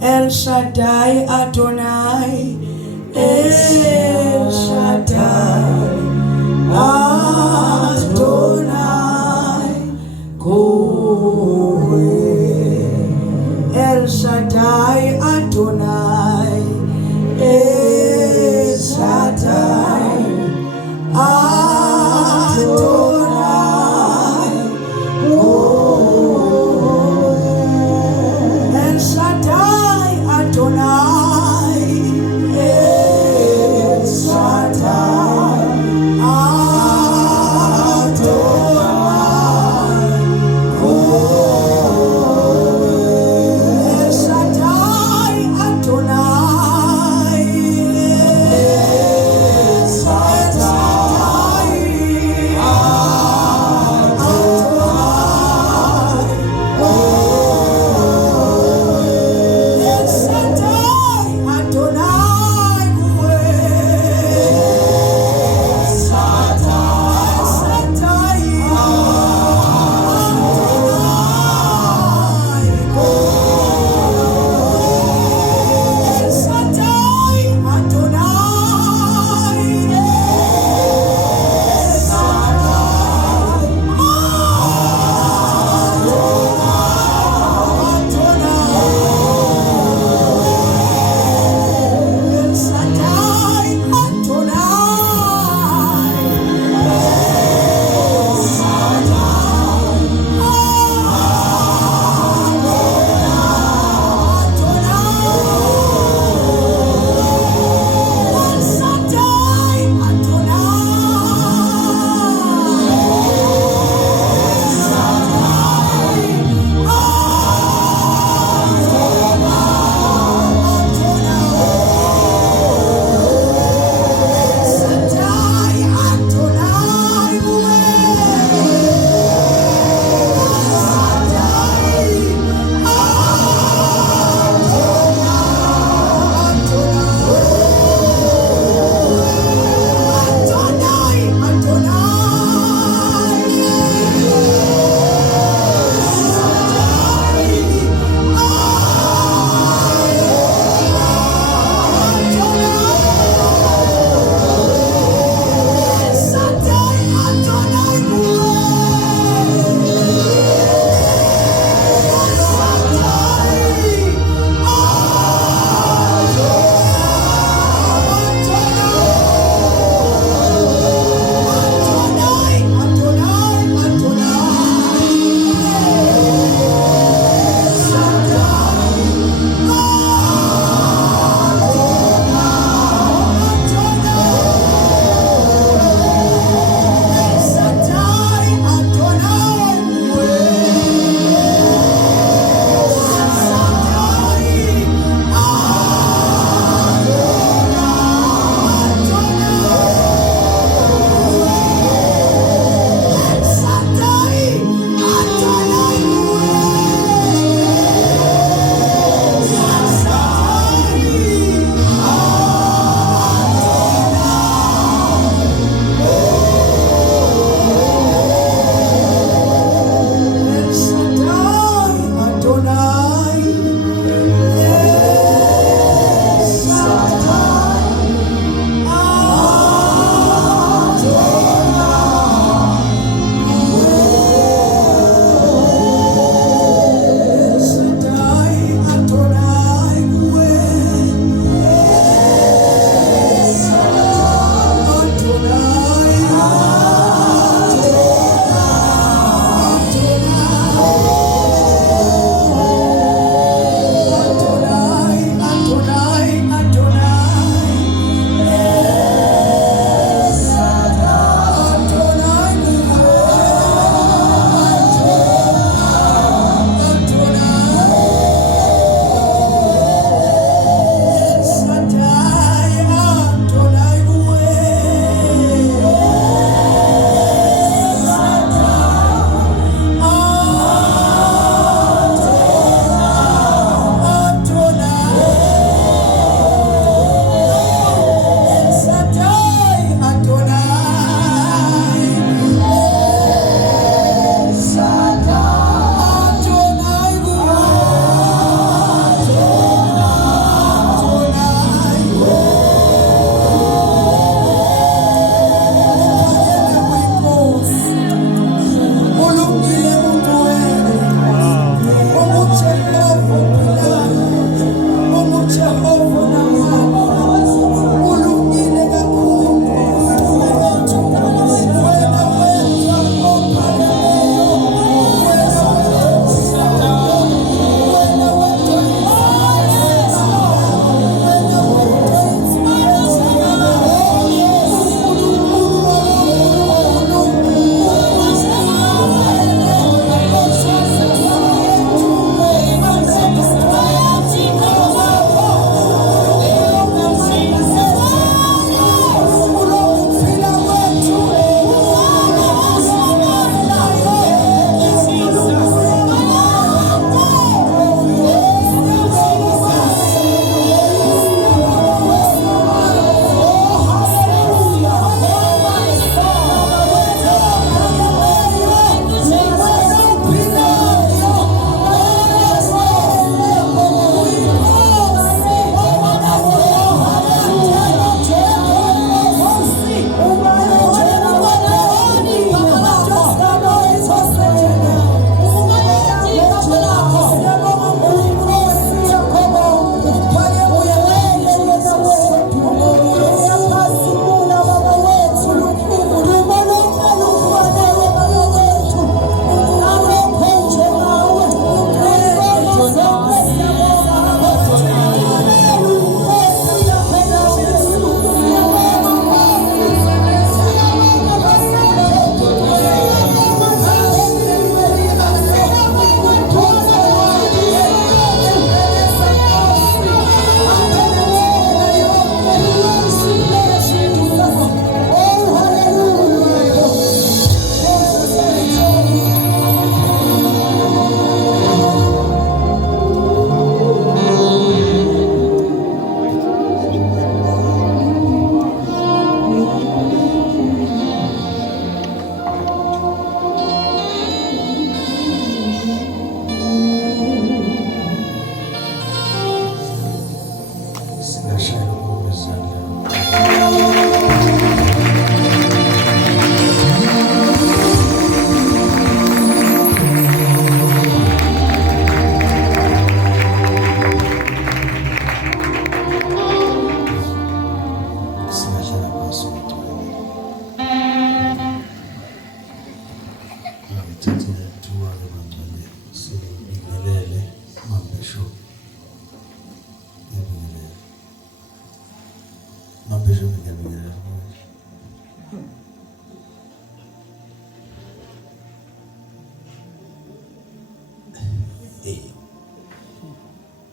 El Shaddai Adonai, El Shaddai Adonai, Koe. El Shaddai Adonai, El Shaddai Adonai, Koe. El Shaddai Adonai, El Shaddai Adonai, Koe. El Shaddai Adonai,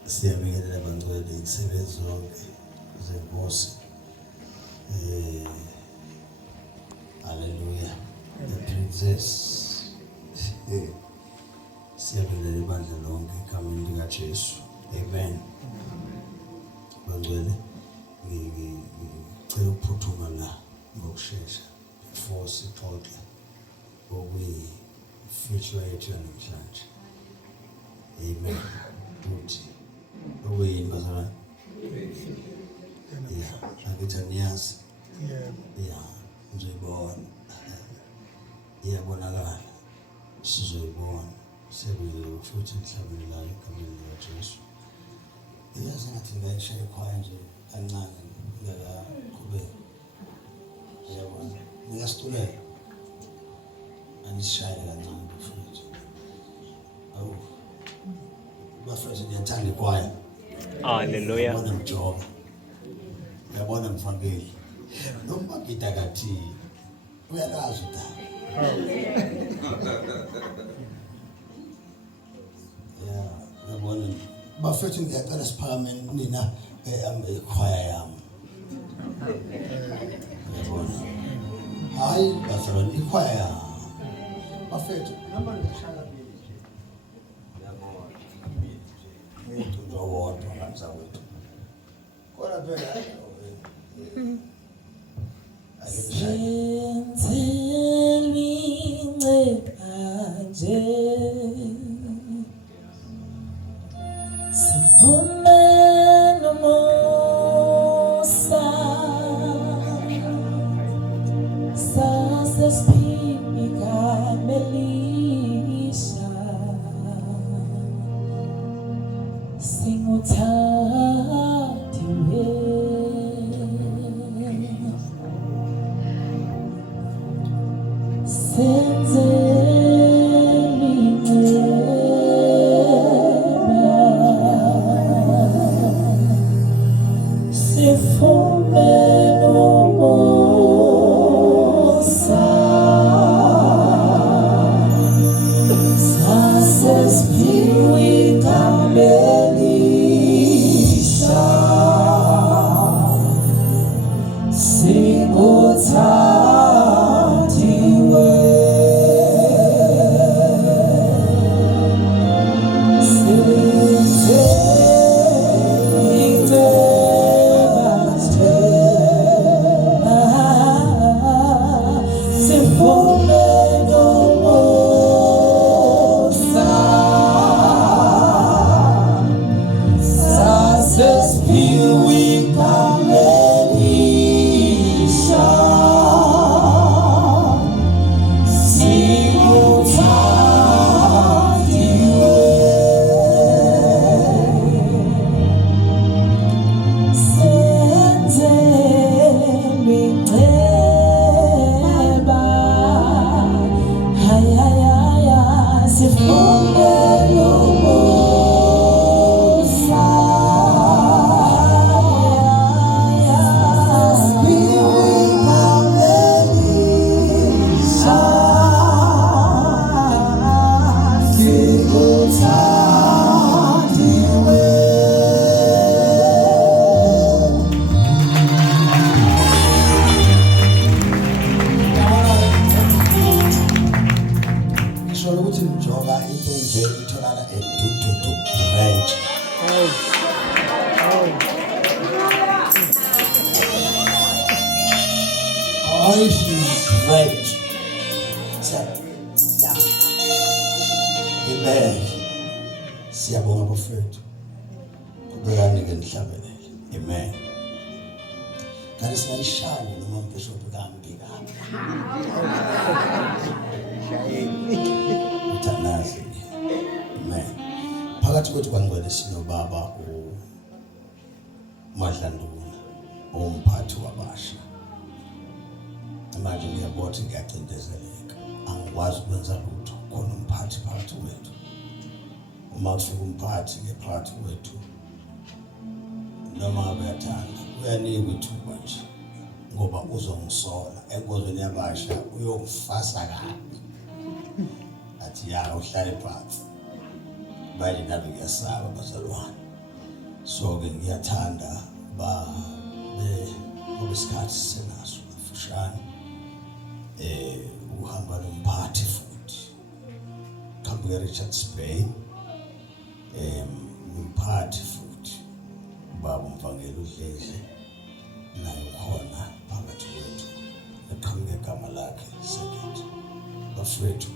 Siyabingelela bangcwele isebenzi zonke zenkosi. Hallelujah. The princess. Siyabingelela ibandla lonke egameni likaJesu. Amen. Bangcwele ngicela ukuphuthuma la ngokusheshsha before sixoxe okuyi-future yethu yanamhlanje. Amen. Uthi okuyini bazalwane? Yeah, akithi aniyazi. Yeah, uzoyibona. Iyabonakala. Sizoyibona. Siyabingelela futhi emhlabeni la egameni likaJesu. Iyazi ngathi ngayishaya ikhwaya nje kancane ngakaqhubeka. Yabona. Ngiyasitulela. Anishaye kancane futhi. Awu. Bafethu ngiyathanda ikhwaya. Hallelujah. Yabona mjoba. Yabona mfakeli. Noma ngida kathi uyalazi udaba. Yeah, yabona bafethu ngiyacela siphakameni nina ikhwaya yami. Yabona. Hayi bazalwane ikhwaya yami. Bafethu noma ngishaya wodwa ngamzawethu. Kodwa phela siyabonga bafethu. Kubekani ke nihlabelele. Amen. Kanti singayishaya noma umbhishobhi kambika. Uthanazi. Amen. Phakathi kwethu kwangcwele sinobaba uMadlanduna umphathi wabasha. Manje ngiyabona ngiyacindezeleka. Angikwazi ukwenza lutho khona umphathi phakathi kwethu. Uma kufika umphathi phakathi kwethu noma uyathanda uyanika ithuba nje ngoba uzongisola enkozweni yabasha uyongifasa kabi athi ya uhlale phansi baye nalo ngiyasaba bazalwane so ke ngiyathanda kulesikhathi senaso kafushane uhamba nomphathi futhi Kambuya Richards Bay umphathi futhi baba umvangeli uDledle naye khona phakathi kwethu eqhamuke igama lakhe second bafethu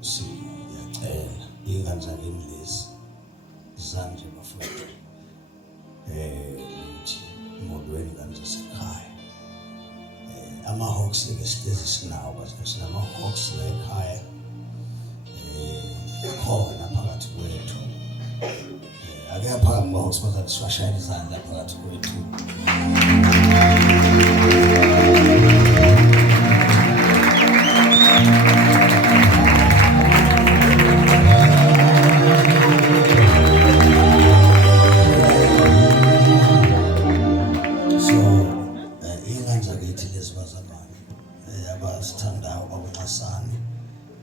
siyacela ingane zakini lezi zanje bafethu ukuthi modweni ngane zasekhaya ama-hawks ke sihlezi sinawo sinama-hawks la ekhaya khona phakathi kwethu ake phakathi ama-hawks bazathi siwashayela izandla phakathi kwethu.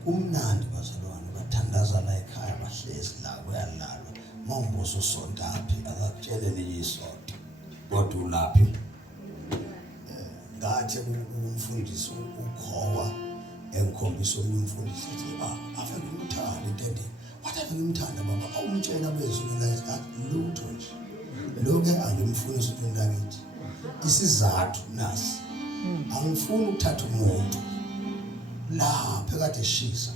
Umnandi bazalwane bathandaza la ekhaya bahlezi la kuyalalwa mawumbuzo usondaphi akakutshele niyisonto kodwa ulaphi ngathi umfundisi ukhowa engikhombisa umfundisi ethi ave ngimthanda intende wathi ave ngimthanda baba awumtshela bezulu la lutho nje lokho angimfundisi into ngakithi isizathu nasi angifuni ukuthatha umuntu la phakathi eshisa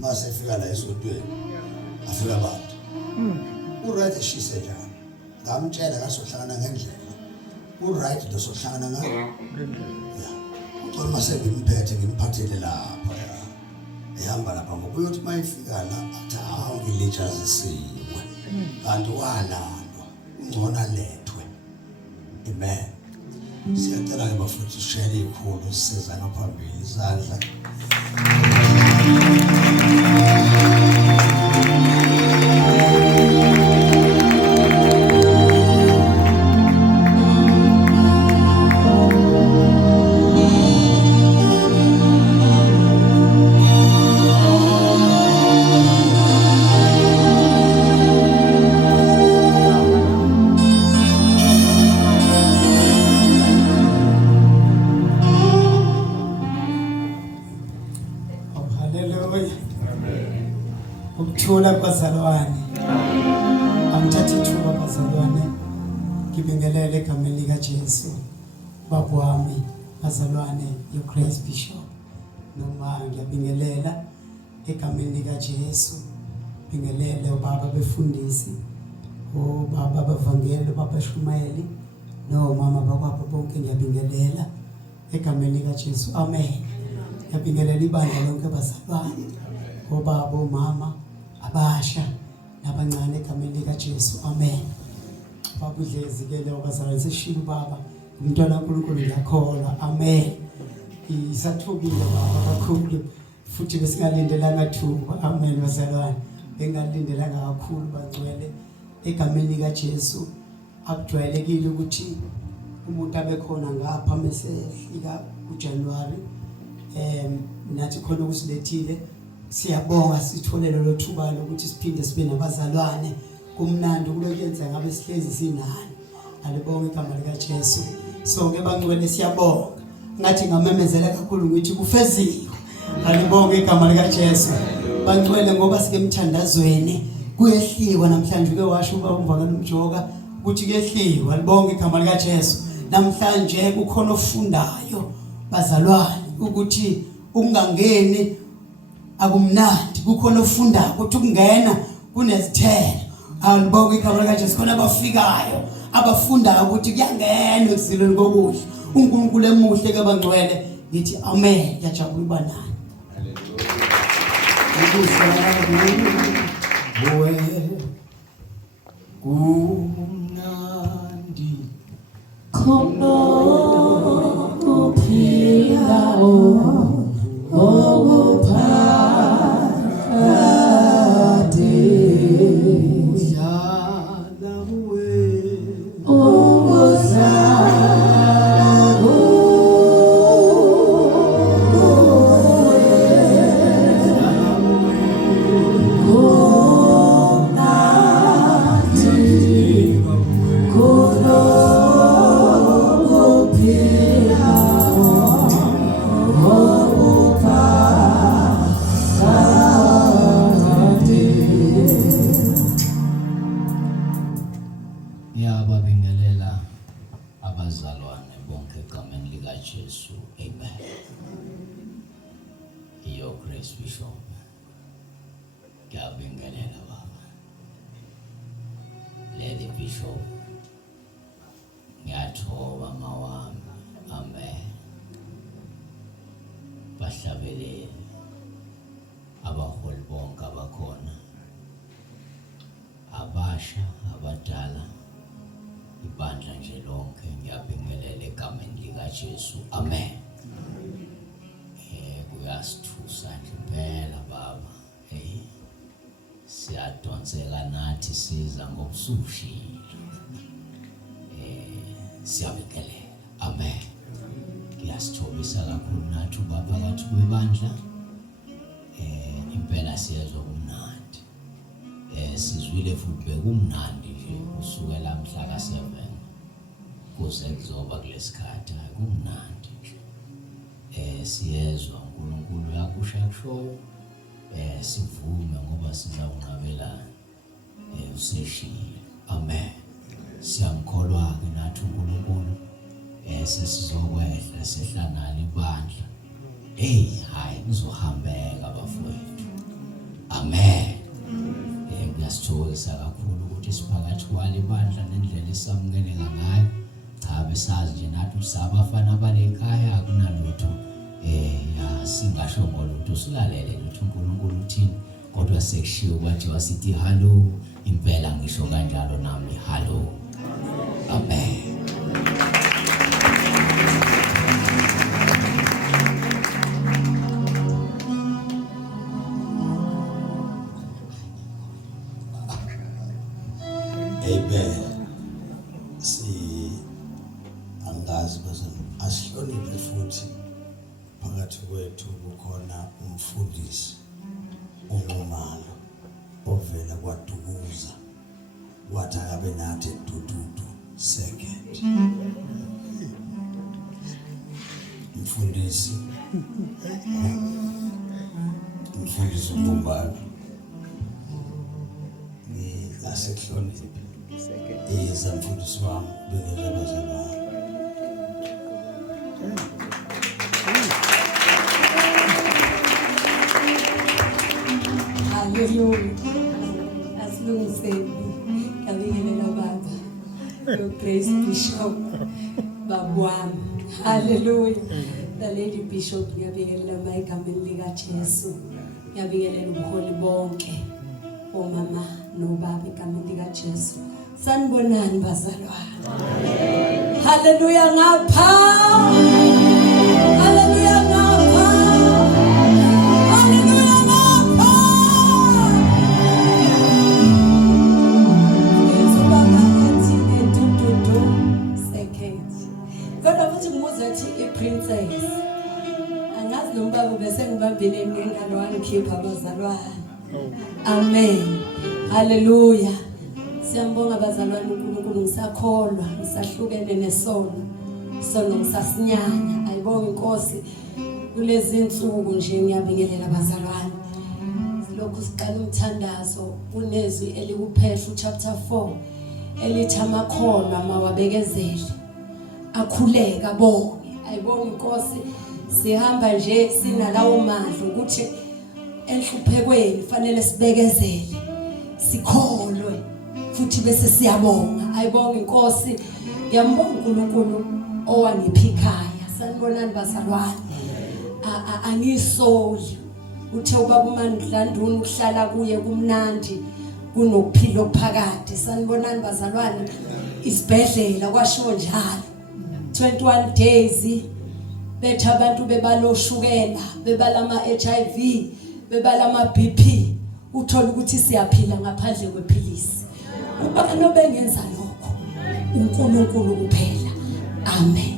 mase efika la esodweni afika abantu uright eshisa njalo ngamtshela ngasohlangana ngendlela uright losohlangana ngayo ya ucela mase ngimphethe ngimphathele lapha ehamba lapha ngokuyothi mayifika la athi ngilejazisiwe kanti walandwa ungcona lethwe amen. Siyacela ke bafuthu share ikhulu siza ngaphambili izandla ukuthula bazalwane angithatha ithuba bazalwane ngibingelele egameni lika Jesu baba wami bazalwane uGrace Bishop noma ngiyabingelela egameni lika Jesu bingelele ubaba befundisi ubaba bavangeli baba Shumayeli no mama bakwapha bonke ngiyabingelela egameni lika Jesu amen. Ngiyabingelela ibandla lonke bazalwane obaba omama abasha nabancane egameni lika Jesu amen. Baba uDlezi ke leyo bazalwane seshilo baba umntwana kaNkulunkulu ngiyakholwa amen. Isathukile baba kakhulu futhi besingalindelanga thuba amen bazalwane bengalindelanga kakhulu bangcwele egameni lika Jesu. Akujwayelekile ukuthi umuntu abekhona ngapha mesefika uJanuary nathi khona ukusilethile siyabonga sitholele lo thuba lokuthi siphinde sibe nabazalwane kumnandi kulokuyenza ngabe sihlezi sinani alibonga igama lika Jesu. So ke bangcwele siyabonga ngathi ngamemezela kakhulu ukuthi kufeziwe alibonga igama lika Jesu bangcwele ngoba sike emthandazweni kuyehliwa namhlanje ke washo uba umvakela umjoka ukuthi kuyehliwa alibonga igama lika Jesu. Namhlanje kukhona ofundayo bazalwane ukuthi ungangeni akumnandi kukhona ofunda ukuthi ukungena kunezithelo alibonga igama lika Jesu. Khona abafikayo abafunda ukuthi kuyangena ekuzilweni kokudla uNkulunkulu emuhle ke bangcwele ngithi amen. Ngiyajabula uba nani kumnandi khona kuphila ophakade uyala uwe ukuzala ngiyababingelela abazalwane bonke egameni likaJesu. Amen. Your Grace Bishop. Ngiyabingelela baba. Lady Bishop. Ngiyathoba mawami. Amen. Bahlabeleli abaholi bonke abakhona, abasha, abadala, ibandla nje lonke ngiyabingelela egameni likaJesu. Amen. Kuyasithusa nje impela baba. Siyadonseka nathi siza ngobusushilo. Siyabingelela. Amen. Ngiyasithobisa kakhulu nathi ubaba phakathi kwebandla. Impela siyezwa kumnandi. Sizwile futhi bekumnandi nje kusukela mhla ka7 kuze kuzoba kulesikhathi kumnandi nje. Siyezwa uNkulunkulu yakusha kushoyo. Sivume ngoba sizawunqabelana useshile. Amen. Siyamkholwa ke nathi uNkulunkulu sesizokwehla sehlanana ibandla. Hayi kuzohambeka bafowethu. Amen. Ngiyasithokoza kakhulu ukuthi siphakathi kwalo ibandla nendlela esamukeleka ngayo. Cha besazi nje nathi usabafana balekhaya akunalutho singasho ngolutho silalele ukuthi uNkulunkulu uthini, kodwa sekushiwo kwathiwa sithi hallo. Impela ngisho kanjalo nami hallo. Amen. Amen. Angazi bazalwane asihloniphe futhi phakathi kwethu kukhona umfundisi uNomalo ovela kwaDukuza wathi akabe nathi dududu second. Umfundisi uMbumbano ngiyasihloniphe. Mfundisi wami bingelela abazalwane. Hallelujah. Asilungiseni. Ngiyabingelela baba. Your Grace Bishop. Babwami. Hallelujah. The Lady Bishop ngiyabingelela egameni likaJesu. Ngiyabingelela ubuholi bonke. Omama nobaba egameni likaJesu. Sanibonani bazalwane. Hallelujah ngapha. Hallelujah ngapha. Hallelujah ngapha. Ngizobanga ethi edududu second. Kodwa futhi ngimuzwa ethi iprincess. Angazi nombaba bese ngibambele ngengalo wangikhipha abazalwane. Amen. Hallelujah. Siyambonga abazalwane uNkulunkulu ngisakholwa ngisahlukene nesono. Sono ngisasinyanya. Ayibonga inkosi kulezi insuku nje ngiyabingelela abazalwane. Lokhu siqala umthandazo kunezwi elikuphehla chapter 4 elithi amakhono amawabekezele akhuleka bonke. Ayibonga inkosi sihamba nje sinalawo mandla ukuthi enhluphekweni fanele sibekezele sikholwe futhi bese siyabonga. Ayibonga inkosi. Ngiyambonga uNkulunkulu owangipha ikhaya. Sanibonani bazalwane. Angisoli uthe ubaba uMandlanduni ukuhlala kuye kumnandi kunokuphila okuphakade. Sanibonani bazalwane. Isibhedlela kwashiwo njalo 21 days bethe abantu bebaloshukela bebala ama-HIV bebala ama-BP uthola ukuthi siyaphila ngaphandle kwephilisi. Ubani obengenza lokho? uNkulunkulu kuphela. Amen.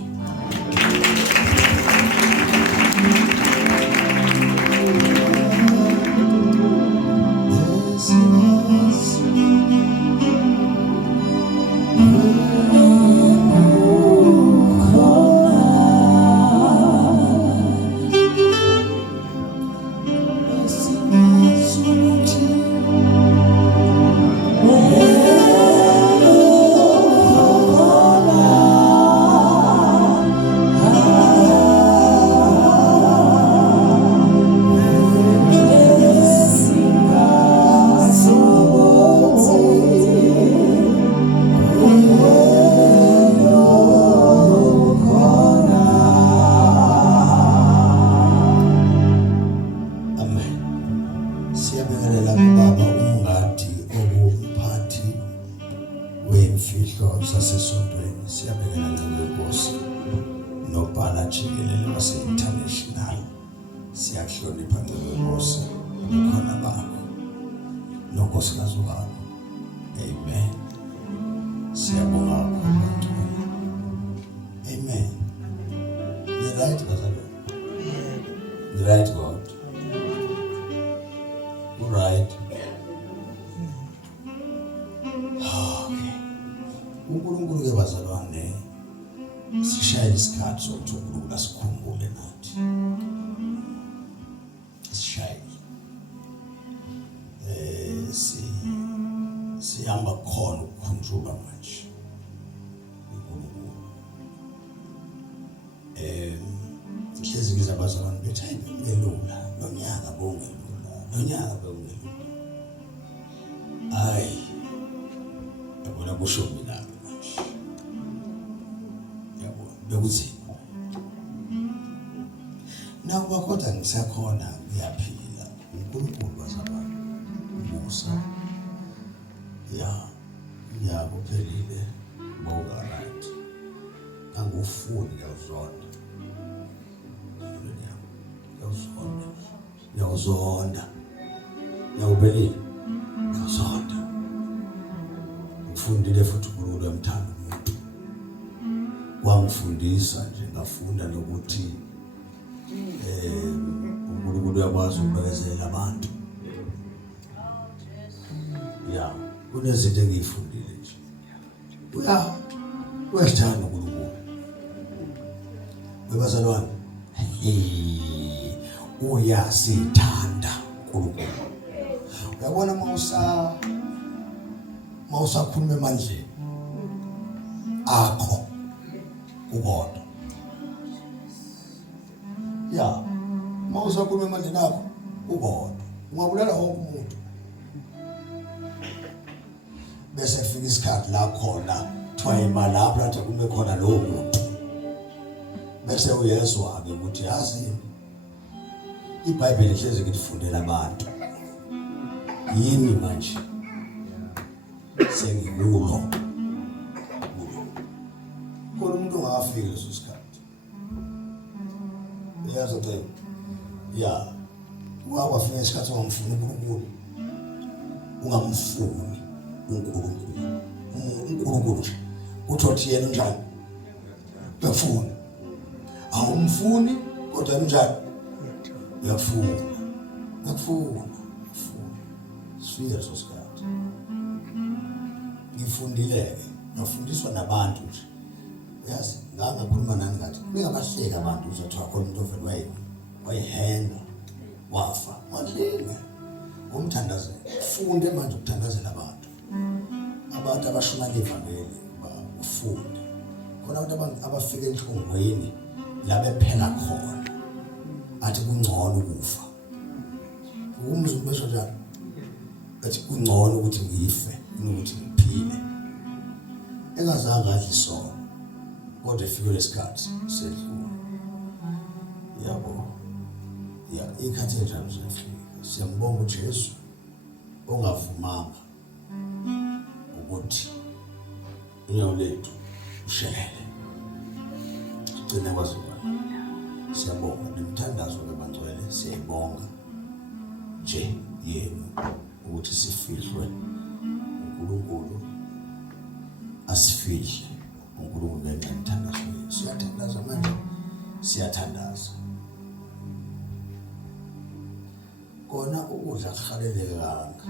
isikolo sasesontweni siyabekela ngenkosi nobhala jikelele wase-international siyakuhlonipha ngenkosi khona bakho nonkosikazi wakho. Amen. Siyabonga kakhulu. Amen. The right God. The right God. Right. Okay. uNkulunkulu ke bazalwane sishayela isikhathi sokuthi uNkulunkulu asikhumbule nathi. Sishayela. Sihamba khona ukukhunjulwa manje. uNkulunkulu. Hlezi ngizabazalwane bethi hayi ngelula nonyaka bongelula. Nonyaka bongelula. Hayi. Yabona kusho mina manje. Yabona bekuthi nakuba kodwa ngisakhona ngiyaphila. uNkulunkulu bazalwane umusa. Ya kuphelile bonga right. Angufuni ngiyazonda. Ngiyazonda. Ngiyawubelile. Ngiyazonda. Ngifundile futhi uNkulunkulu emthanda umuntu. Wangifundisa nje ngafunda nokuthi uNkulunkulu uyakwazi ukubekezelela abantu. Ya, kunezinto engiyifundile nje. Uyasithanda uNkulunkulu. Bazalwane, uyasithanda uNkulunkulu. Uyabona mawusakhuluma emandleni akho ukodwa. Ya, mawusakhuluma emandleni akho ukodwa. Ungabulala wonke umuntu. Bese kufika isikhathi la khona kuthiwa imali lapho lapho kume khona lowo muntu. Bese uyezwa ke ukuthi yazi iBhayibheli hleze ngifundela abantu. Yini manje? Sengikulo. Kodwa umuntu ungafika leso sikhathi. Uyazi ukuthi ya wafika isikhathi ungamfuni uNkulunkulu. Ungamfuni uNkulunkulu. Uthi yena njani? Uyafuna. Awumfuni kodwa njani? Uyafuna. Uyafuna. Sifike leso sikhathi. Ngifundile, ngafundiswa nabantu nje. Uyazi, ngakhuluma nani ngathi bengabahleka abantu uzothiwa khona umuntu ovele wayehenga wafa. Walinge. Umthandazeli. Funde manje ukuthandazela abantu. Abantu abashona ngevangeli ufunde. Khona abantu abafika enhlungweni la bephela khona. Athi kungcono ukufa. Umzulu besho njalo. Athi kungcono ukuthi ngife kunokuthi ngiphile. Engazange adle isono. Kodwa efike lesikhathi sedlula. Yabo. Ya, ikhathi enjalo zifika. Siyambonga uJesu ongavumanga ukuthi inyawo lethu ushelele. Sigcina kwaziwa. Siyabonga nemthandazo kabangcwele siyayibonga nje yenu ukuthi sifihlwe uNkulunkulu asifihle uNkulunkulu ngenxa yomthandazo wethu. Siyathandaza manje. Siyathandaza. Kona ukudla kuhalelekanga.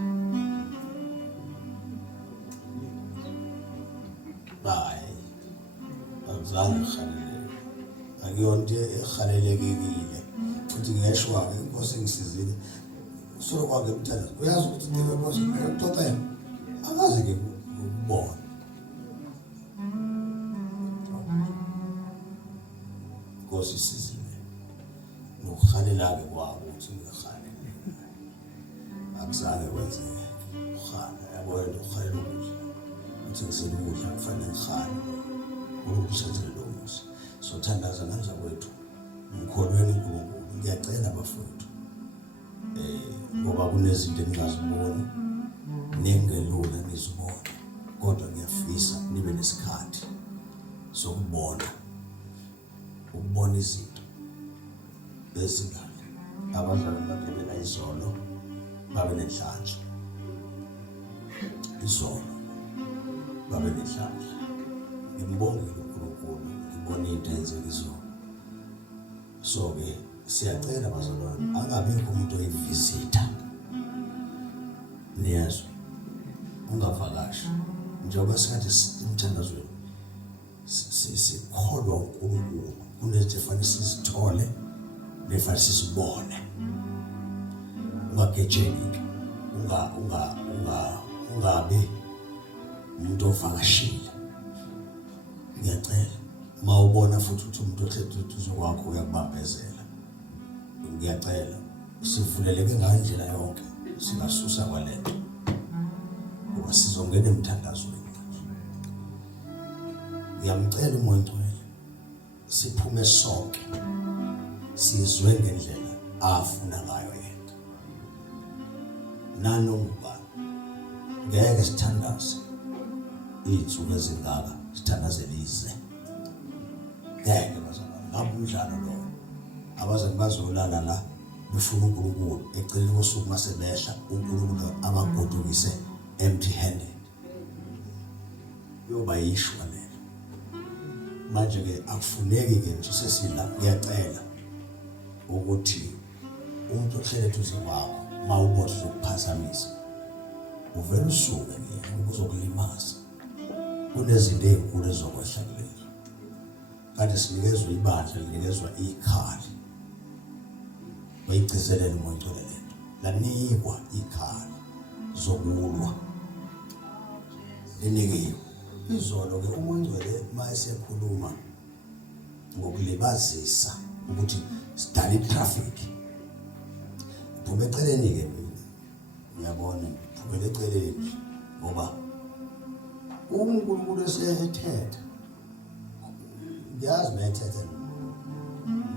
Hayi. Akuzange kuhaleleke. Akuyonto ehalelekile. Futhi ngeshwa inkosi ngisizile. Solo kwake umthandazo. Uyazi ukuthi ngeke inkosi ngiyaqoqela. Akaze ke ukubona. Inkosi isizile. Nokuhalela-ke kwabo ukuthi ngihalele. Akuzange kwenzeke. Uhala yabona ukuhalela ukudla. Uthi ngisele ukudla kufanele ngihale. Ukusenzele lo musa. Sothandaza kanjalo kwethu. Ngikholweni uNkulunkulu. Ngiyacela bafowethu. Ngoba kunezinto engingaziboni nengelula nizibona. kodwa ngiyafisa nibe nesikhathi sokubona izinto ezingale abazali babela izolo babe nenhlanhla izolo babe nenhlanhla ngimbongile uNkulunkulu ngibona into enzeka izolo so ke siyacela bazalwane angabikho umuntu oyivisita niyazwa ungavakashi njengoba sikade imthandazweni sikholwa uNkulunkulu kunezinto efanele sizithole nefanele sizibone ungagejeki ungabe umuntu ovakashile ngiyacela mawubona futhi ukuthi umuntu ohlezi kwakho uyakubambezela ngiyacela sivuleleke ngandlela yonke singasusa kwalento ngoba sizongena emthandazweni ngiyamcela umoya ngcwele siphume sonke sizwe ngendlela afuna ngayo yena nanoma ngeke sithandaze izinsuku ezingaka sithandazele ize ngeke bazalwane ngabunjalo lo abazali bazolala la befuna uNkulunkulu eceleni kosuku masebehla uNkulunkulu abagodukise empty handed yoba yishwa lelo manje ke akufuneki ke ukuthi sesila ngiyacela ukuthi umuntu ohlele eduze kwakho mawubona ukuphazamisa uvela usuke ke ukuzokulimaza kunezinto ezinkulu ezokwehla kulezo kanti sinikezwe ibandla linikezwa ikhali bayigcizelela umuntu lento lanikwa ikhali zokulwa linikiwe izolo ke umuntu ngcwele mayesekhuluma ngokulibazisa ukuthi sidala itraffic phuma eceleni ke ngiyabona phuma eceleni ngoba uNkulunkulu esethetha ngiyazi methethe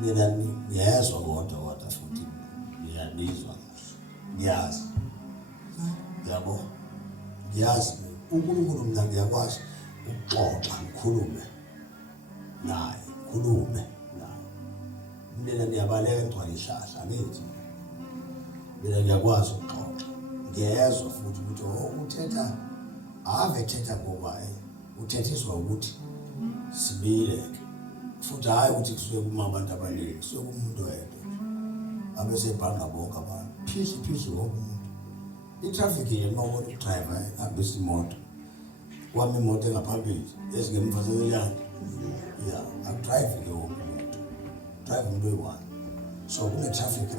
mina ngiyezwa kodwa futhi ngiyalizwa ngiyazi yabo ngiyazi uNkulunkulu mina ngiyakwazi ukuxoxa ngikhulume naye mina niyabaleka ngicwala ihlahla ngithi mina ngiyakwazi ukuxoxa ngiyezwa futhi ukuthi uthetha ave thetha ngoba uthethiswa ukuthi sibileke futhi hayi ukuthi kusuke kuma abantu abaningi kusuke kumuntu oyedwa abese ebhanga bonke abantu phihli wonke umuntu itraffic yemawona idriver abese imoto kwami imoto engaphambili ezingemva senyanga akudrive ke wonke umuntu drive umuntu oyi-one so kune traffic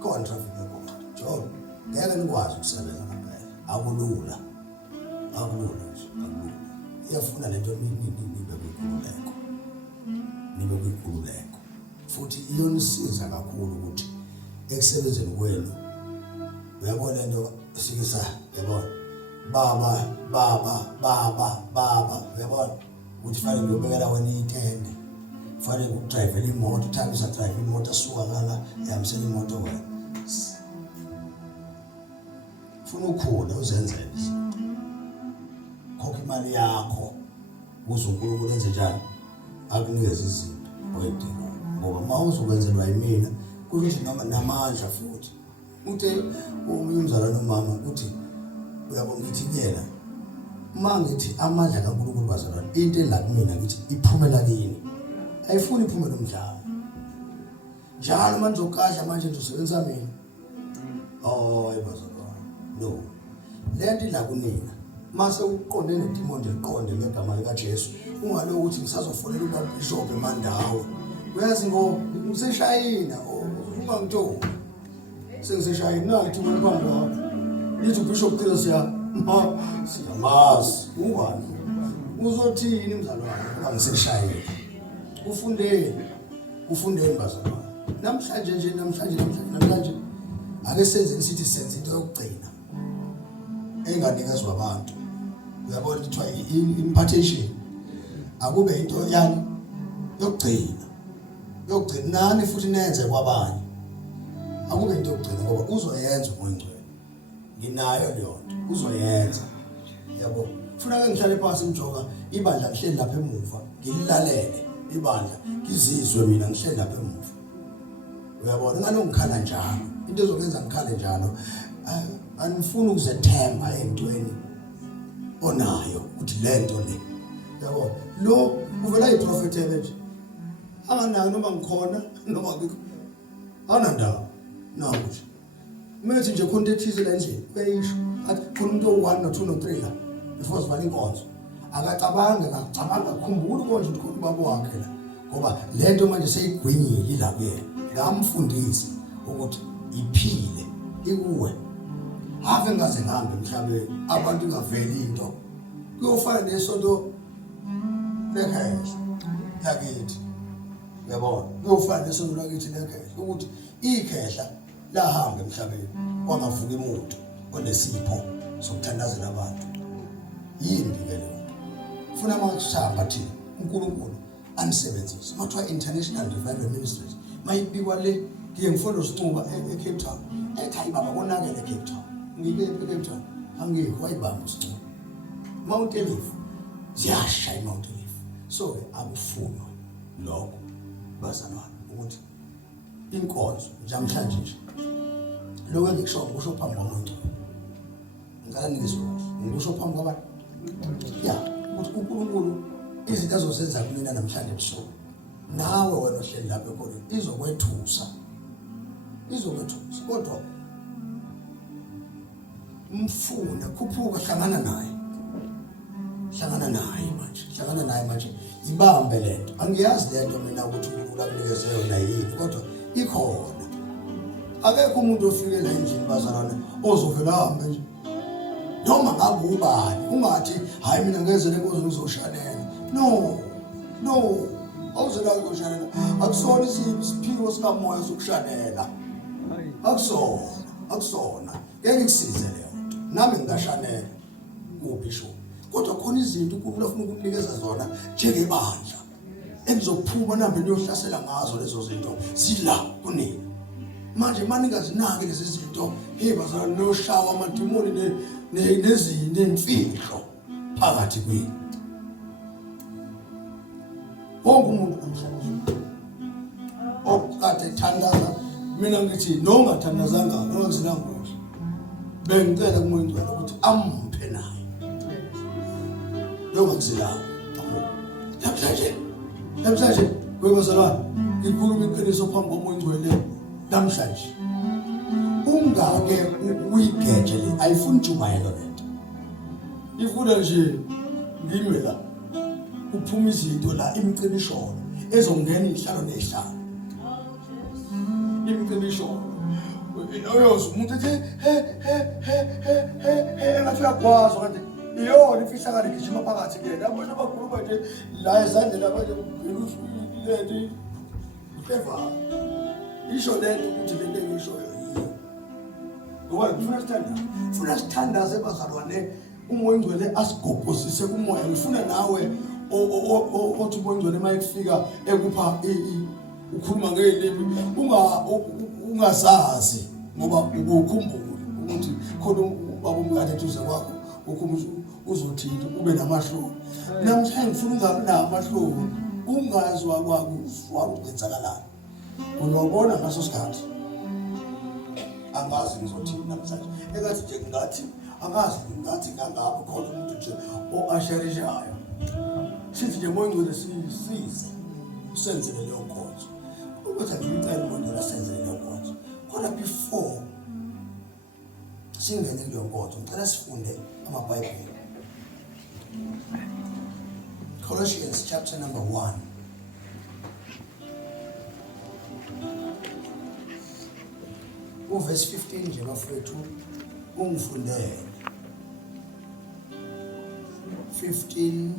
khona traffic khona John ngeke nikwazi ukusebenza ngempela akulula nje iyafuna lento nibe kwikhululeko futhi iyonisiza kakhulu ukuthi ekusebenzeni kwenu uyabona lento sikisa yabona baba uyabona ukuthi fanele ngiyobekela wena itende fanele ukudrive imoto uthambisa drive imoto asuka ngala yamisela imoto wena funa ukhona uzenzele khokha imali yakho ukuze uNkulunkulu enze njani akunikeze izinto oyidingayo ngoba mawuzokwenzelwa yimina kuthi noma namandla futhi uthe umzalwane nomama uthi uyabona ngithi kuyena mangithi amandla kaNkulunkulu bazalwane into la kumina ngithi iphumela kini ayifuni iphumela umdlalo njalo manje ukadla manje ngizosebenza mina bazalwane no lento la kunina mase uqonde neTimothi liqonde ngegama lika Jesu ungalo ukuthi ngisazofonela uBishop eMandawo uyazi ngoba ngiseshayina uma ngithola sengiseshayina nathi wena phambi lithi uBishop Chiliza siyamazi ungani uzothini mzalwane ngoba ngiseshayina ufundeni bazalwane namhlanje ake senze isithi senze into yokugcina enganikezwa abantu uyabona kuthiwa impartation akube into yani yokugcina nani futhi nenze kwabanye akube into yokugcina ngoba uzoyenza uMoya Ngcwele nginayo leyo nto uzoyenza yabo funa ke ngihlale phansi ngijoka ibandla ngihleli lapha emuva ngililalele ibandla ngizizwe mina ngihleli lapha emuva uyabona ngalo ngikhala njalo into ezokwenza ngikhale njalo anifuni ukuzethemba entweni onayo ukuthi lento le yabona lo uvela iprofeti nje anganayo noma ngikhona noma ngikho anandaba namuhla methi nje khona ethize la endlini uyayisho athi khona umuntu o1 no2 no3 la before sivala inkonzo akacabanga kukhumbula konje ukuthi khona ubaba wakhe la ngoba lento manje seyigwinyile la kuyena ngamfundisi ukuthi iphile ikuwe ave ngaze ngihambe emhlabeni abantu ingaveli into kuyofana nesonto lekhaya lakithi yabona kuyofana nesonto lakithi lekhaya ukuthi ikhehla lahamba emhlabeni kwangavuka umuntu onesipho sokuthandazela abantu yimbi ke leyo ufuna makusamba thina uNkulunkulu anisebenzise mathiwa international revival ministries mayibikwa le ngiye ngifollow sinquba eCape Town ekhaya baba konakele eCape Town ngike eCape Town angikho wayibamba usinquba Mount Olive ziyasha iMount Olive so ke akufunwa lokho bazalwane ukuthi inkonzo namhlanje nje lokho engikusho phambi komuntu ngicela nizwe ngikusho phambi kwabantu ya ukuthi uNkulunkulu izinto azozenza kumina namhlanje ebusuku nawe wena ohleli lapha ekhoneni izokwethusa kodwa mfuna khuphuka hlangana naye manje ibambe lento angiyazi lento mina ukuthi uNkulunkulu akunikeze yona yini kodwa ikhona akekho umuntu ofike la endlini bazalwane ozovela hambe nje noma ngabe ubani ungathi hayi mina ngeze lenkonzo ngizoshalela no awuzela ukuzoshalela akusona isiphiwo sikamoya sokushalela akusona ngeke ngisize leyo nami ngashanela ubisho kodwa khona izinto uNkulunkulu afuna ukunikeza zona njengebandla enizophuma nambe niyohlasela ngazo lezo zinto zila kunini manje maningazinaki lezi zinto bazalwane noyoshawa amadimoni nezinto imfihlo phakathi kwenu wonke umuntu namhlanje okade thandaza mina ngithi nongathandazanga nongazinangozi bengicela kumuntu wena ukuthi amphe naye nongakuzilanga namhlanje webazalwane ngikhuluma iqiniso phambi komuntu ngcwele namhlanje ungake uyigeje le ayifuni ujumayelo lento ifuna nje ngime la uphuma izinto la imqinishono ezongena ihlalo nehlalo imqinishono oyos umuntu ethi ngathi uyakwazi kanti iyona ifihlakala igijima phakathi kuyena abantu abakhuluma nje la ezandleni abanye leti eva isho lento ukuthi lento engishoyo yiyo ngoba ngifuna sithandaze bazalwane umoya ingcwele asigobhozise kumoya ngifuna nawe othi umoya ingcwele mayekufika ekupha ukhuluma ngelimi ungasazi ngoba ukukhumbula ukuthi khona ubaba umkade eduze kwakho ukhumbula uzothini ube namahloni namhlanje ngifuna ungabi namahloni ungazwa kwakuzwa ukwenzakalana uyabona ngaso sikhathi angazi ngizothini namhlanje engathi nje ngathi ngathi ngangabo khona umuntu nje oasherishayo sithi nje moya ngcwele sisize usenzele leyo nkonzo ukuthi ngicela umuntu lasenzele leyo nkonzo khona before singene leyo nkonzo ngicela sifunde amabhayibheli Colossians chapter number 1 verse 15 nje bafowethu ungifundele 15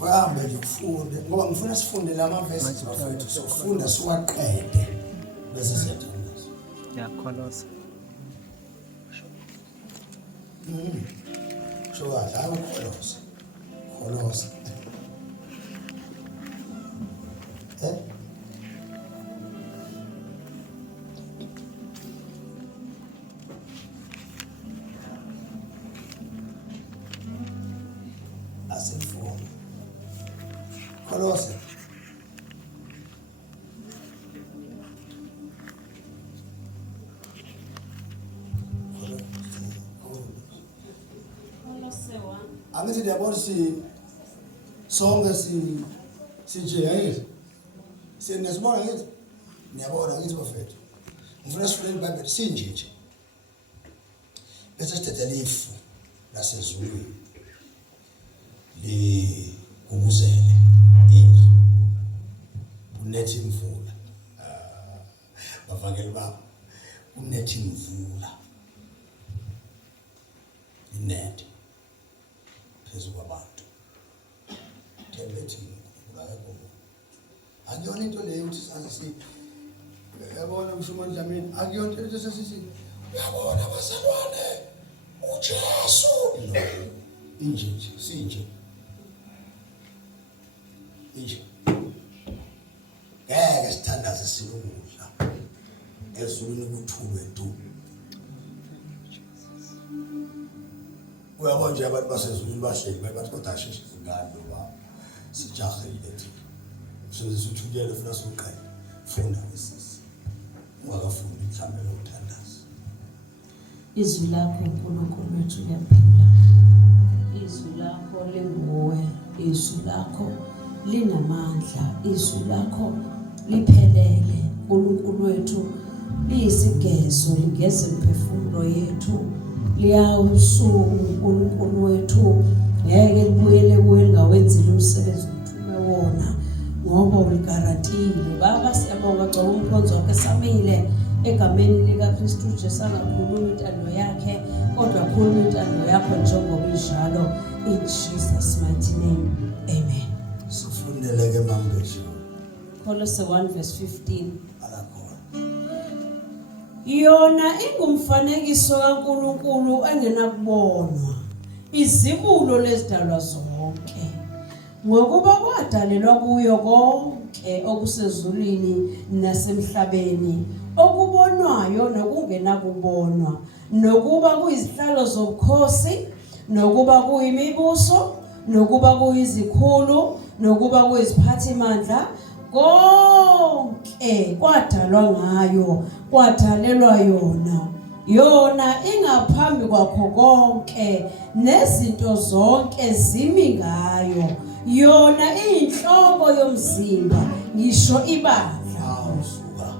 wahambe nje ufunde ngoba ngifuna sifunde lama verses bafowethu sokufunda siwaqede bese siyathandazwa Colossians so hayi Colossians Kolose. Angithi ndiyabona sonke sinje yayithi. Sinesibona ngithi. Niyabona ngithi bafethu. Ngifuna sifune iBhayibheli sinje nje. Bese sithethe lifu lasezulwini. Ubuzele indlu. Unethi imvula. Bavangeli baba. Unethi imvula. Inet. Phezu kwabantu. Thembethi imvula yakho. Akuyona into leyo uthi sazi yabona mshumani Dlamini akuyona into sesithi uyabona abazalwane uJesu inje sinje inje ngeke sithandaze silungudla ezulwini kuthulwe tu uyabona nje abantu basezulwini bahleli bathi kodwa sheshe singani ngoba sijahile thi sithukele funa soqala funda ngesisi ungakafundi mhlambe lokuthandaza izwi lakho uNkulunkulu wethu liyaphila izwi lakho linguwe izwi lakho linamandla izwi lakho liphelele uNkulunkulu wethu liyisigezo ligeze imphefumulo yethu liyawusuku uNkulunkulu wethu ngeke libuyele kuwe lingawenzile umsebenzi othume wona ngoba uligarantile baba siyabonga gcoba umkhonzo wakhe samile egameni lika Kristu Jesu angakhuluma intando yakhe kodwa khuluma intando yakho njengoba injalo in Jesus mighty name amen. Sifundele ke mambesho Colossians 1:15 alakhona yona ingumfanekiso kaNkulunkulu engenakubonwa izibulo lezidalwa zonke ngokuba kwadalelwa kuyo konke okusezulwini nasemhlabeni okubonwayo nokungenakubonwa nokuba kuyizihlalo zobukhosi nokuba kuyimibuso nokuba kuyizikhulu nokuba kuyiziphathimandla konke kwadalwa ngayo kwadalelwa yona ingaphambi kwakho konke nezinto zonke zimi ngayo yona iyinhloko yomzimba ngisho ibandla awusuka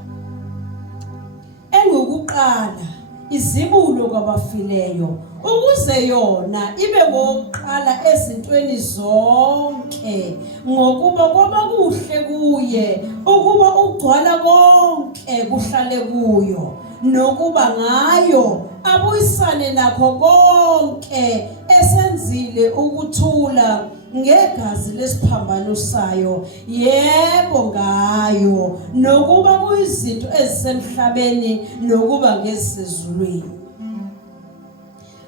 engokuqala izibulo kwabafileyo ukuze yona ibe ngokuqala ezintweni zonke ngokuba kwaba kuhle kuye ukuba ugcwala konke kuhlale kuyo nokuba ngayo abuyisane nakho konke esenzile ukuthula ngegazi lesiphambano sayo yebo ngayo nokuba kuyizinto ezisemhlabeni nokuba ngezizulwini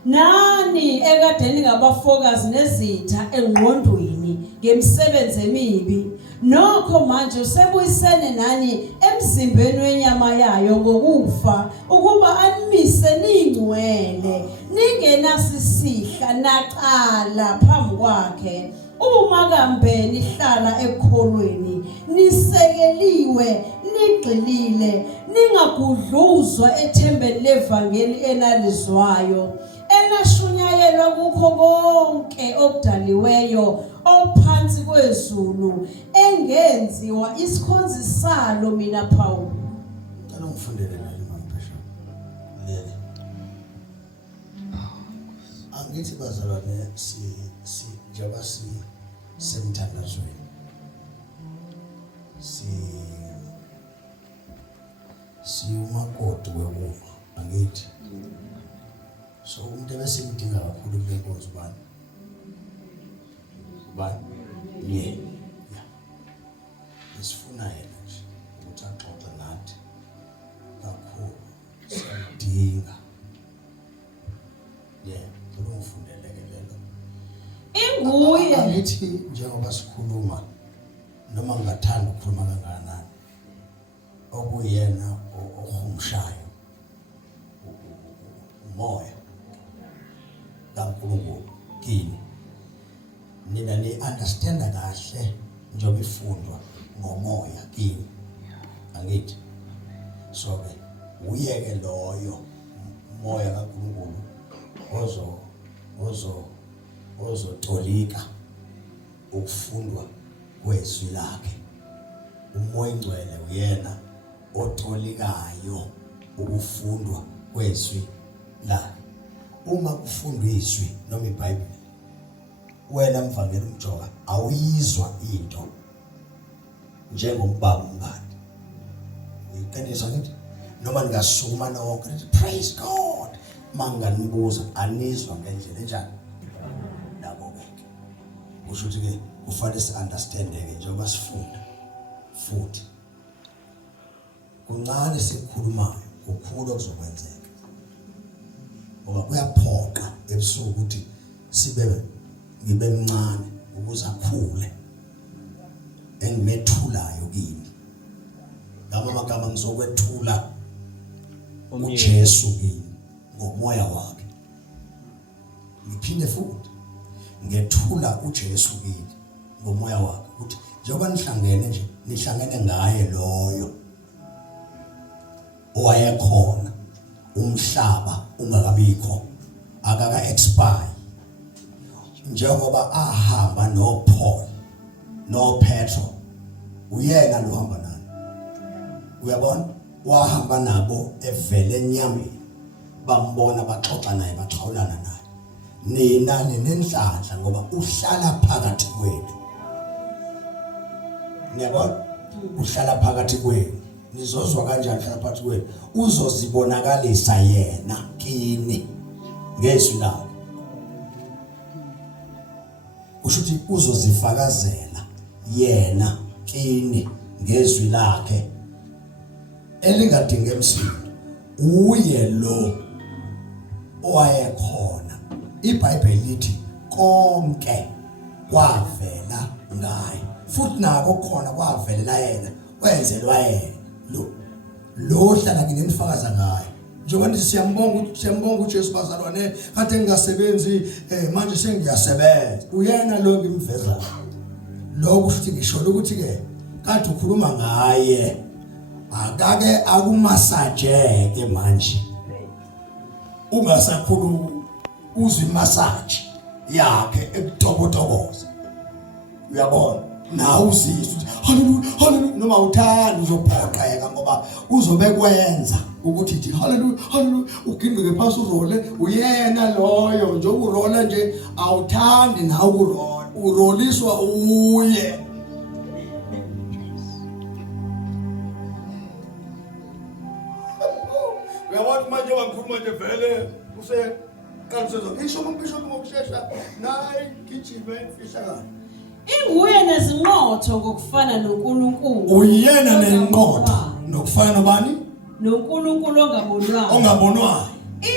nani ekadeni ngabafokazi nezitha engqondweni ngemisebenzi emibi nokho manje usebuyisene nani emzimbeni wenyama yayo ngokufa ukuba animise ningcwele ningenasisihla naqala phambi kwakhe uma kambe nihlala ekholweni nisekeliwe nigxilile ningagudluzwa ethembeni levangeli enalizwayo enashunyayelwa kukho konke okudaliweyo ophansi kwezulu engenziwa isikhonzi salo mina Paul ngicela ngifundele nali mambesho lele angithi bazalwane njengoba semthandazweni umakoti wewuma angithi so umuntu ebesimdinga kakhulu kule nkonzo bani yena sifuna yena nje ukuthi axoxe nathi kakhulu siyadinga ngifundele lelo inguye angithi njengoba sikhuluma noma ngingathanda ukukhuluma kangakanani okuyena ohumshayo umoya kaNkulunkulu kini nina ni understand kahle njengoba ifundwa ngomoya kini angithi so ke uyeke loyo moya kaNkulunkulu ozotolika ukufundwa kwezwi lakhe. Umoya Ingcwele uyena otolikayo ukufundwa kwezwi lakhe. Uma kufundwa izwi noma iBhayibheli wena mvangeli umjoka awuyizwa into njengombaba umngadi. Uyiqinisa ngithi noma ningasukuma nonke nithi praise God manganibuza anizwa ngendlela enjani nabo bonke. Kusho ukuthi ke kufanele si understand ke njengoba sifunda futhi kuncane sikukhulumayo kukhulu okuzokwenzeka. Ngoba kuyaphoqa ebusuku ukuthi ngibe mncane ukuze akhule engimethulayo kini. Amagama ngizokwethula uJesu kini ngomoya wakhe. Ngiphinde futhi ngethula uJesu kini ngomoya wakhe ukuthi njengoba nihlangene nje nihlangene ngaye loyo owayekhona umhlaba ungakabikho akaka expire. Njengoba ahamba noPaul noPetro uyena lo hamba naye. Uyabona wahamba nabo evele enyameni bambona baxoxa naye baxhawulana naye. Nina nenhlanhla ngoba uhlala phakathi kwenu. Niyabona uhlala phakathi kwenu. Nizozwa kanjani uhlala phakathi kwenu? Uzozibonakalisa yena kini ngezwi lakhe. Ushuthi uzozifakazela yena kini ngezwi lakhe elingadinge emsindo. Uye lo owayekhona. iBhayibheli lithi konke kwavela ngaye futhi nako khona kwavelela yena wenzelwa yena lo hlala kini nifakaza ngaye. Njengoba nithi siyambonga uJesu bazalwane kade ngingasebenzi manje sengiyasebenza. Uyena lo ngimveza lo kusho ngisho ukuthi ke kade ukhuluma ngaye akake akumasaje ke manje ungasakhuluma uzwe imassage yakhe ekutokotokoza. Uyabona nawe uzizwa haleluya haleluya noma uthanda uzophoqeka ngoba uzobekwenza ukuthi ithi haleluya haleluya ugingqike phansi uzole uyena loyo nje urola nje awuthandi nawe ukurola uroliswa uye. Uyabona manje wangikhuluma nje vele use kansezo ngisho umbishop ngokusheshsha nayi gijime fihlakala. Inguye nezinqotho ngokufana noNkulunkulu. Uyena nenqotho nokufana nobani? noNkulunkulu ongabonwayo. Ongabonwayo.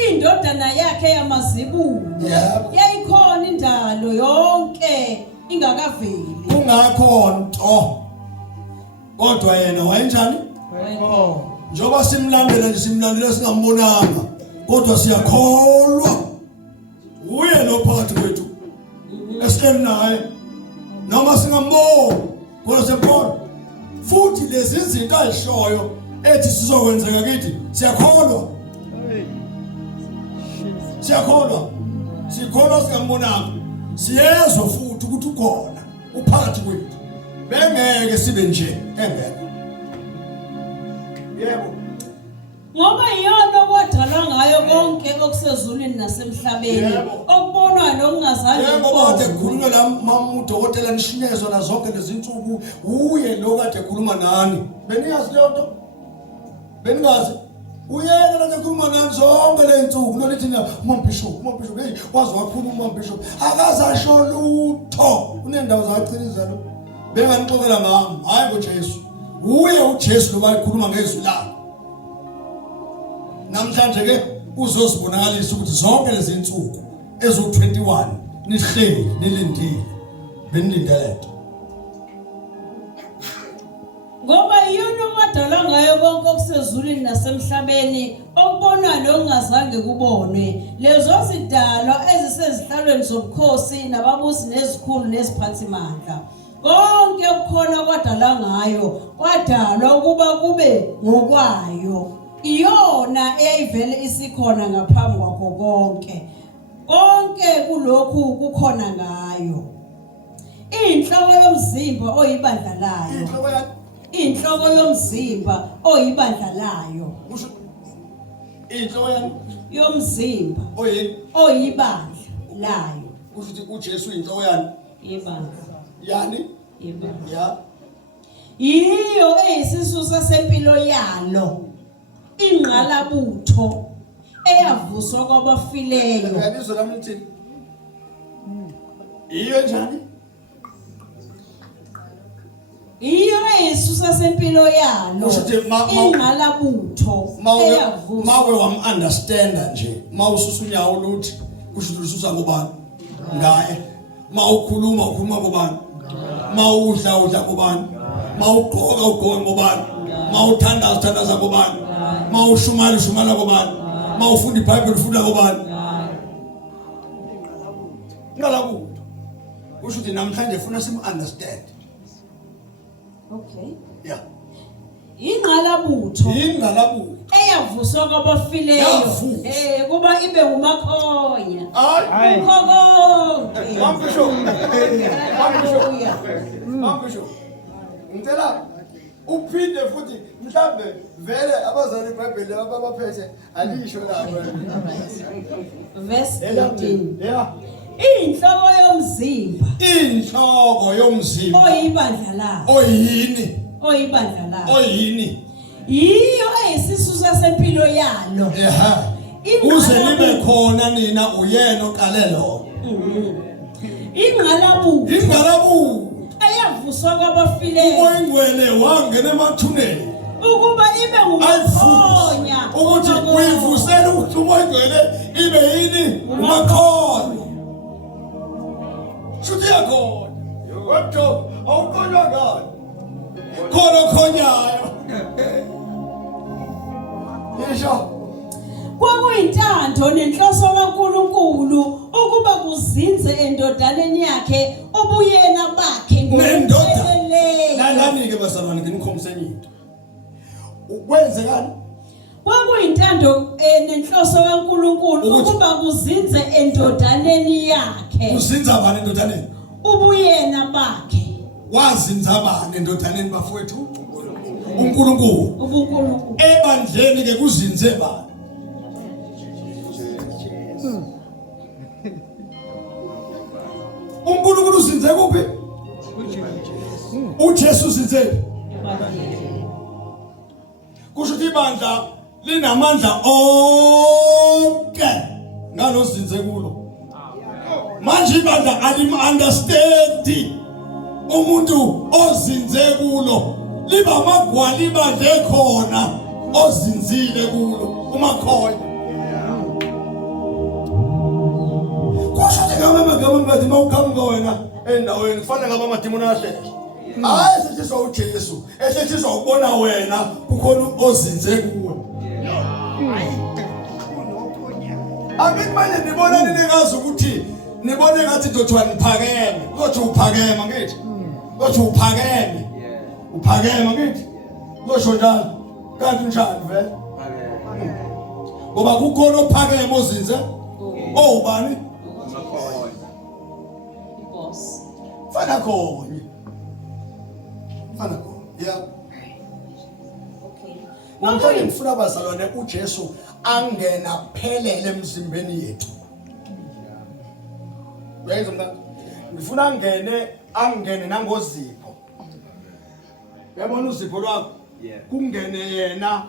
Indodana yakhe yamazibulo. Yebo. Yayikhona indalo yonke ingakaveli. Kungakho nto. Kodwa yena wayenjani? Wayekhona. Njoba simlandela singambonanga kodwa siyakholwa uye lo phakathi kwethu esihleli naye noma singamboni kodwa siyakholwa futhi lezi zinto ayishoyo ethi sizokwenzeka kithi siyakholwa sikholwa singambonanga siyezwa futhi ukuthi ukhona uphakathi kwethu bengeke sibe nje engekho. Yebo. Ngoba iyona okwadalwa ngayo konke okusezulwini nasemhlabeni okubonwa nokungazange kubonwe. Yebo kade khulunywa la mama udokotela nishinyezwa na zonke lezi insuku uye lo kade khuluma nani. Beniyazi le nto? Beningazi? Uyena kade khuluma nani zonke le insuku lo lithi uMbishop hey wazi wakhuluma uMbishop akazasho lutho unendawo zaChiliza lo benganixoxela ngami hayi ngoJesu. Uye uJesu lo bayikhuluma ngezwi lakhe. Namhlanje ke uzozibonakalisa ukuthi zonke lezi insuku ezo21 nihleli nilindile benilindele nto. Ngoba iyona okwadalwa ngayo konke okusezulwini nasemhlabeni okubonwa nokungazange kubonwe. Lezo zidalwa ezisezihlalweni zobukhosi nababusi nezikhulu neziphathimandla konke ukukhona kwadala ngayo kwadalwa ukuba kube ngokwayo iyona eyayivele isikhona ngaphambi kwakho konke kulokhu kukhona ngayo inhloko yomzimba oyibandla layo inhloko yomzimba oyibandla layo inhloko yomzimba oyibandla layo ukuthi uJesu inhloko yani ibandla yani ya yiyo eyisisusa sempilo yalo ingqalabutho eyavuswa kwabafileyo ngiyalizwa lami uthini iyo njani iyo eyisisusa sempilo yalo ingqalabutho eyavuswa mawe wam-understanda nje mawususa unyawo luthi kusho ukuthi ususa ngobani ngaye mawukhuluma ukhuluma ngobani mawudla ngobani mawugqoka ngobani mawuthandaza ngobani mawushumala ngobani mawufunda iBhayibheli ufunda ngobani Ingqalabutho kusho ukuthi namhlanje ufuna sim-understand okay yeah ingqalabutho eyavuswa kwabafileyo kuba ibe uMakonya hayi konke Mambisho ngicela uphinde futhi mhlambe vele abazali iBhayibheli ababaphethe alisho lapho verse 18 yeah inhloko yomzimba oyibandla layo oyini yiyo eyisisusa sempilo yalo uze nibe khona nina uyena oqalelo ingqalabutho eyavuswa kwabafileyo umoyingwele wangena emathuneni ukuba ibe uMakonya ukuthi uyivusela ukuthi umoyingwele ibe yini uMakonya shuthi yakho wethu awukhonywa ngani khona khonyayo yesho kwakuyintando nenhloso kaNkulunkulu ukuba kuzinze endodaneni yakhe ubuyena bakhe ngokupheleleyo nalani-ke bazalwane nginikhombiseni into ukwenzekani kwakuyintando nenhloso kaNkulunkulu ukuba kuzinze endodaneni yakhe uzinza bani endodaneni ubuyena bakhe wazinza bani endodaneni bafowethu uNkulunkulu ebandleni ke kuzinze bani uNkulunkulu uzinze kuphi uJesu uzinze kusho ukuthi ibandla linamandla onke ngalozinze kulo manje ibandla alim-understand umuntu ozinze kulo liba amagwala ibandla ekhona ozinzile kulo uMakonya kusho ukuthi ngamagama bathi mawuqhamuka wena endaweni kufanele ngaba amadimoni ahlele hayi sethiswa uJesu esethiswa ukubona wena kukhona ozinze kuwe Amin manje nibona ningazi ukuthi nibone ngathi dothiwa niphakeme uzothi uphakema ngithi uzothi uphakema ngithi kusho njalo kanti njani vele ngoba kukhona ophakeme ozinze obani boss fana khona yeah okay namhlanje ngifuna abazalwane uJesu angena phelele emzimbeni yethu uyayizwa mna ngifuna angene nangozipho yabona uzipho lwakho kungene yena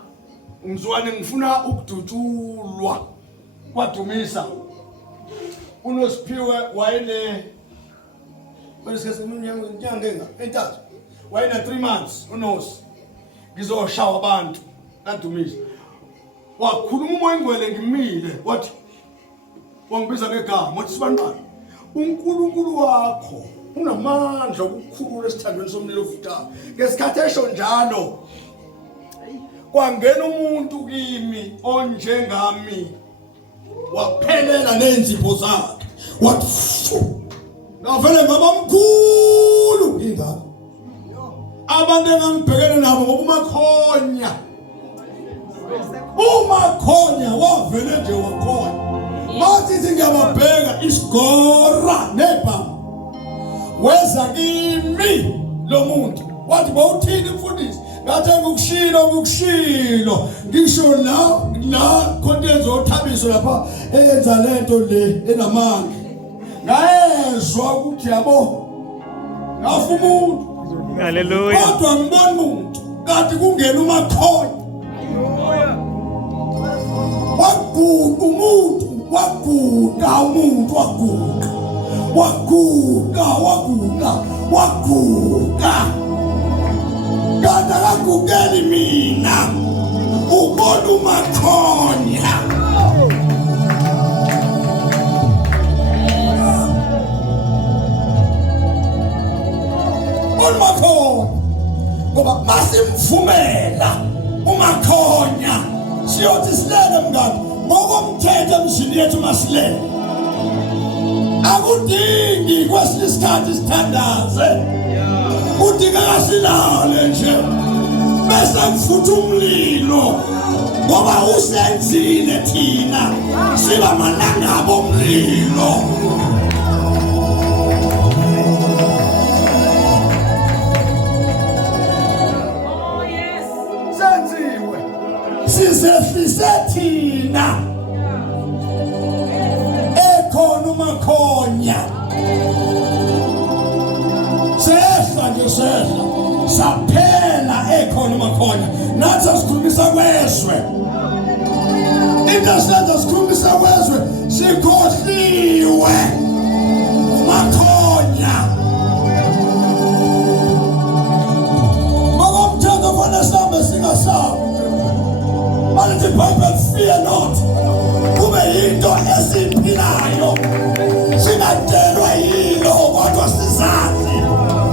umzwane ngifuna ukudutshulwa kwadumisa uNosiphiwe wayene kwesikhathi inyanga entathu wayena 3 months uNosi ngizoshawa abantu kadumisa wakhuluma umoyingwele ngimile wathi wangibiza ngegama wathi sibantwana uNkulunkulu wakho unamandla okukhulula esithandweni somlilo ovuthayo ngesikhathi esho njalo kwangena umuntu kimi onjengami waphelela nezipho zakhe wathi ngavele ngaba mkhulu ingakho abantu engangibhekene nabo ngoba uMakonya wavele nje wakhona mathi ngiyababheka isigora nebhama weza kimi lo muntu wathi bawuthini mfundisi ngathi ukushilo ngisho la content othabiso lapha eyenza lento le enamandla ngayezwa ukuthi yabo ngafu umuntu Hallelujah. kodwa ngibona umuntu kanti kungena uMakonya waguga kanti akagugeli mina ubona uMakonya uMakonya ngoba masimvumela uMakonya siyothi silele mngani ngokomthetho emzini yethu masilele akudingi kwesinye isikhathi sithandaze kudinga kasilale nje bese kufutha umlilo ngoba usenzile thina siba malanga bomlilo sizehlise thina ekhona uMakonya sehla nje saphela ekhona uMakonya nathi asikhulumisa kwezwe into esenza sikhulumisa kwezwe sikhohliwe uMakonya ngokomthetho fanele sihambe singasabi but the Bible fear not kube yinto esiphilayo singadelwa yilo kodwa sizazi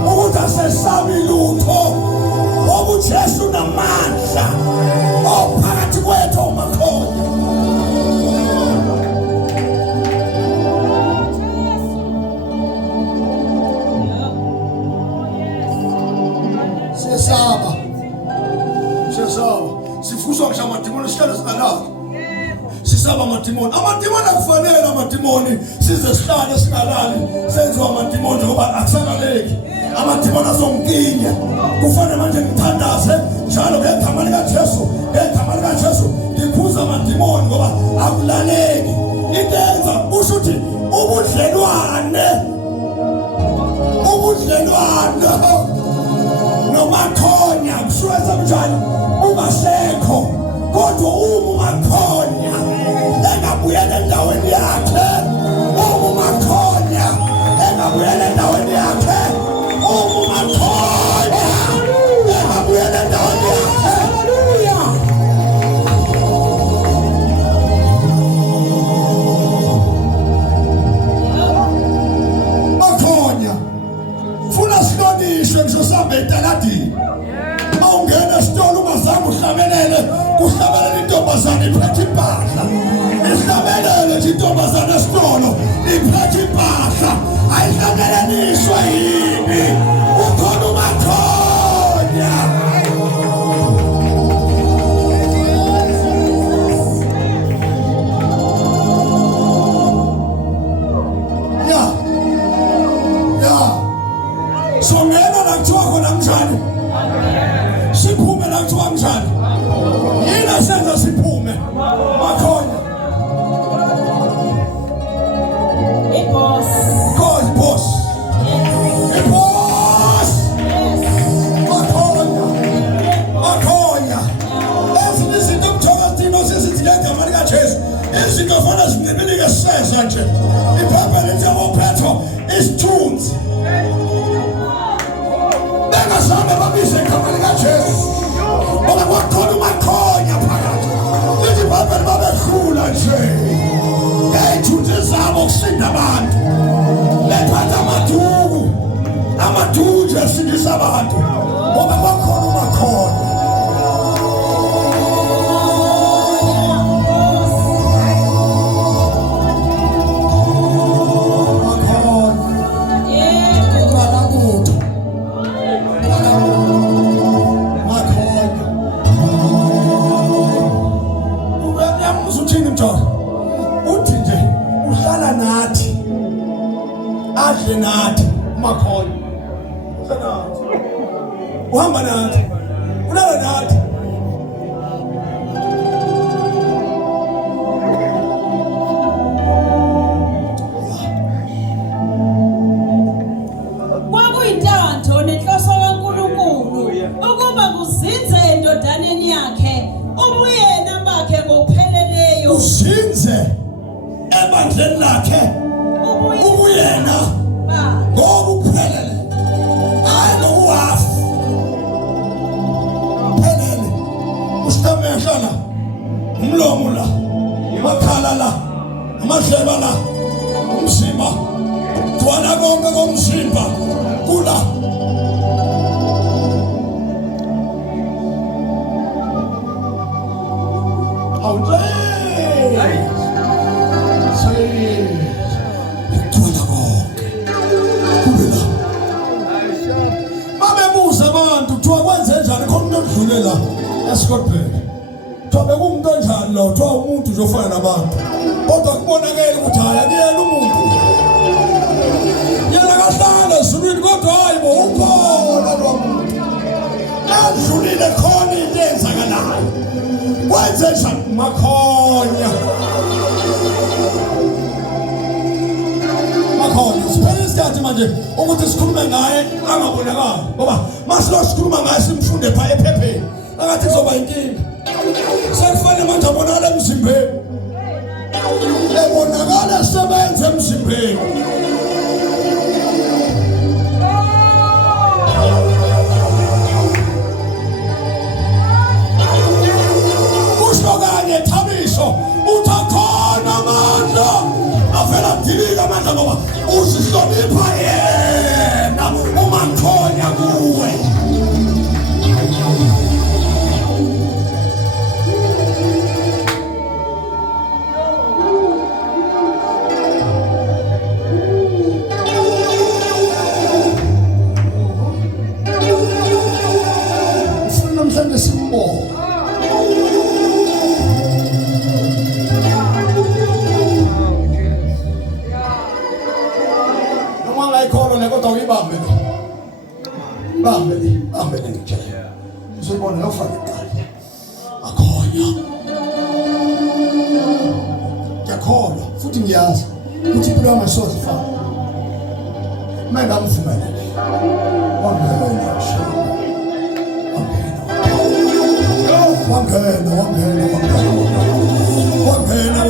ukuthi asesabi lutho ngoba uJesu namandla ophakathi kwethu uMakonya sesaba sifuswa ngisho amadimoni sihlale singalala sisaba amadimoni akufanele amadimoni size sihlale singalali senziwa amadimoni ngoba akusalaleki amadimoni azonginya kufanele manje ngithandaze njalo ngegama likaJesu ngikhuza amadimoni ngoba akulaleki intenza kusho ukuthi ubudlelwane noMakonya kushweza njalo ungasekho kodwa uMakonya engabuyela endaweni yakhe uMakonya engabuyela endaweni yakhe uMakonya engabuyela endaweni yakhe haleluya Makonya funa silonishwe ngizosambe etaladini awungena esitolo ungazange uhlabelele intombazane iphethe impahla ihlabelele nje intombazane esitolo iphethe impahla ayihlabeleniswa yini ukhona uMakonya songena nakuthiwa khona njani siphume nakuthiwa njani yini senza siphume Makonya boss Makonya ezinye izinto kuthokazino sisithi ngegama likaJesu izinto fanele zingebeleke seza nje iBhayibheli lithi ophetho isithunzi bengasambe babize igama likaJesu ngoba kwakhona uMakonya phakathi lithi iBhayibheli babehlula nje ngey'thunzi zabo kusinda abantu lephatha amaduku nje asindisa abantu ngoba kwakhona uMakonya Ngimjolo uthi nje uhlala nathi adle nathi uMakonya uhlala nathi uhamba nathi ulala nathi kwakuyintanto nenhloso kaNkulunkulu ukuba kuzinze endodaneni yakhe ubuyena bakhe ngokupheleleyo uzinze ebandleni lakhe ubuyena ngokuphelele hayi ngokuwafu phelele ustamehla la umlomo la amakhala la amadleba la umzimba kwana konke komzimba kula la eScotland thobe kumuntu onjani lo thoba umuntu nje ofana nabantu kodwa kubonakala ukuthi hayi akuyena umuntu yena kahlala ezulwini kodwa hayi bo ukhona lo muntu adlulile khona into enzakalayo wenze njani uMakonya siphele isikhathi manje ukuthi sikhulume ngaye angabonakali ngoba masilo sikhuluma ngaye simfunde pha ephepheni angathi kuzoba inkinga sekufanele manje abonakala emzimbeni ebonakala esebenza emzimbeni kuhlokanye Thabiso uthakhona amandla avela dilika amandla ngoba usihlonipha yena uMakonya kuwe ufuna mhlawumbe simbonge bambe ngitshela uzobona ufake iqala Makonya yakholwa futhi ngiyazi ukuthi impilo yami ayisoze ifane manje ngamfumana wangena